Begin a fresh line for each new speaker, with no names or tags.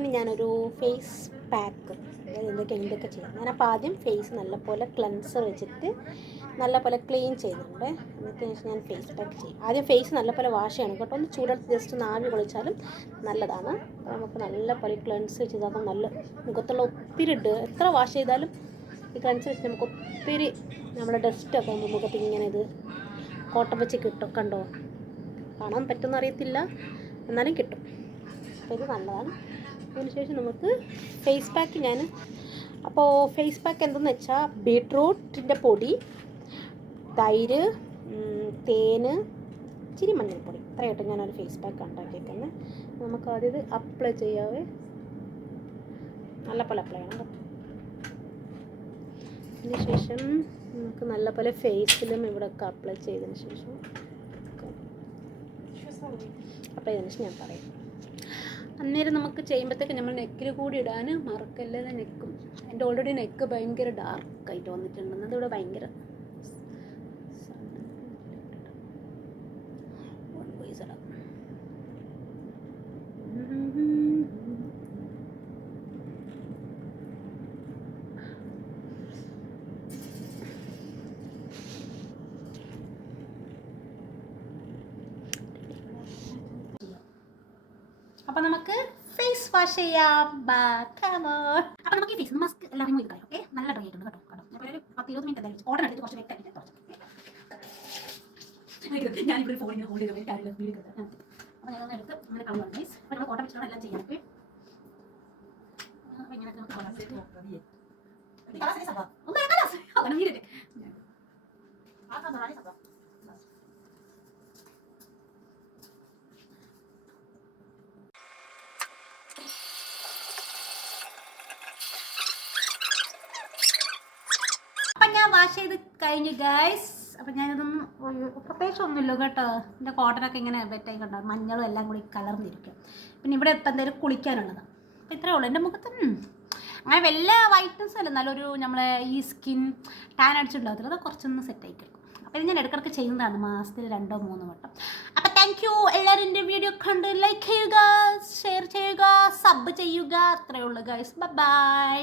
ഇനി ഞാനൊരു face pack എന്തൊക്കെ എന്തൊക്കെ ചെയ്യാം ഞാനപ്പോൾ ആദ്യം ഫേസ് നല്ലപോലെ ക്ലൻസർ വെച്ചിട്ട് നല്ലപോലെ ക്ലീൻ ചെയ്യുന്നുണ്ട്. എന്നിട്ട് ഞാൻ ഫേസ് പാക്ക് ചെയ്യും. ആദ്യം ഫേസ് നല്ലപോലെ വാഷ് ചെയ്യണം കേട്ടോ. ഒന്ന് ചൂടെടുത്ത് ജസ്റ്റ് ഒന്ന് ആവി കുളിച്ചാലും നല്ലതാണ്. നമുക്ക് നല്ലപോലെ ക്ലൻസ് വെച്ച് ചെയ്താൽ നല്ല മുഖത്തുള്ള ഒത്തിരി എത്ര വാഷ് ചെയ്താലും ഈ ക്ലൻസ് വെച്ച് നമുക്ക് ഒത്തിരി നമ്മുടെ ഡസ്റ്റൊക്കെ നമ്മുടെ മുഖത്ത് ഇങ്ങനെ ഇത് കോട്ടം വെച്ച് കിട്ടും കണ്ടോ? കാണാൻ പറ്റുമെന്ന് അറിയത്തില്ല. എന്നാലും കിട്ടും. അപ്പോൾ ഇത് നല്ലതാണ്. അതിനുശേഷം നമുക്ക് ഫേസ് പാക്ക് ഞാൻ അപ്പോൾ ഫേസ് പാക്ക് എന്തെന്ന് വെച്ചാൽ ബീട്രൂട്ടിന്റെ പൊടി തൈര് തേന് ഇച്ചിരി മഞ്ഞൾപ്പൊടി. ഇത്രയായിട്ട് ഞാനൊരു ഫേസ് പാക്ക് ഉണ്ടാക്കിയേക്കുന്നത് നമുക്ക് ആദ്യം അപ്ലൈ ചെയ്യാവേ. നല്ലപോലെ അപ്ലൈ ചെയ്യണം അതിന് ശേഷം നമുക്ക് നല്ലപോലെ ഫേസിലും ഇവിടെയൊക്കെ അപ്ലൈ ചെയ്തതിന് ശേഷം. അപ്ലൈ ചെയ്തതിന് ശേഷം ഞാൻ പറയാം. അന്നേരം നമുക്ക് ചെയ്യുമ്പോഴത്തേക്ക് നമ്മൾ നെക്കിൽ കൂടി ഇടാൻ മറക്കല്ലേ നെക്കും. എന്റെ ഓൾറെഡി നെക്ക് ഭയങ്കര ഡാർക്കായിട്ട് വന്നിട്ടുണ്ട്. അതിവിടെ ഭയങ്കര വൺ voice ഇടാം. അപ്പൊ നമുക്ക് ഫേസ് വാഷ് ചെയ്യാം. അപ്പൊ നമുക്ക് ഈ ഫേസ് മാസ്ക് എല്ലാം റിമൂവ് ചെയ്ത് ഓക്കെ നല്ല ഡ്രൈ ആയിട്ടുണ്ട് കേട്ടോ. കേട്ടോ അപ്പോൾ ഒരു പത്ത് ഇരുപത് മിനിറ്റ് എന്തായാലും ഓർഡർ എടുത്ത് കുറച്ച് വ്യക്തമായിട്ട് ഞാനിവിടെ ഫോണിൽ ഹോൾഡ് ചെയ്ത് കാര്യമില്ല വീഡിയോ അപ്പോൾ ഞാനൊന്ന് എടുത്ത് അങ്ങനെ കളർ ഗൈസ് അപ്പോൾ നമ്മൾ കോട്ട വെച്ചിട്ടാണ് എല്ലാം ചെയ്യാം. ഓക്കെ അപ്പോൾ ഇങ്ങനെ നമുക്ക് കളർ ഒന്ന് കളർ അങ്ങനെ വീടിട്ട് അപ്പം ഞാൻ വാഷ് ചെയ്ത് കഴിഞ്ഞു ഗൈസ് അപ്പം ഞാനിതൊന്നും പ്രത്യേകിച്ച് ഒന്നുമില്ല കേട്ടോ. എന്റെ കോട്ടനൊക്കെ ഇങ്ങനെ വെറ്റായി കണ്ടോ? മഞ്ഞളും എല്ലാം കൂടി കലർന്നിരിക്കും. പിന്നെ ഇവിടെ ഇപ്പം എന്തായാലും കുളിക്കാനുള്ളത്. അപ്പം ഇത്രേ ഉള്ളൂ. എന്റെ മുഖത്ത് അങ്ങനെ വല്ല വൈറ്റ്നസ് അല്ല നല്ലൊരു നമ്മളെ ഈ സ്കിൻ ടാൻ അടിച്ചിട്ടുണ്ടാകത്തില്ല അത് കുറച്ചൊന്ന് സെറ്റ് അപ്പം അപ്പോൾ ഇത് ഞാൻ ഇടയ്ക്കിടയ്ക്ക് ചെയ്യുന്നതാണ് മാസത്തിൽ രണ്ടോ മൂന്നോ വട്ടം. അപ്പോൾ താങ്ക് യു എല്ലാവരും എന്റെ വീഡിയോ കണ്ട് ലൈക്ക് ചെയ്യുക ഷെയർ ചെയ്യുക സബ് ചെയ്യുക. അത്രയേ ഉള്ളൂ ഗൈസ് ബൈ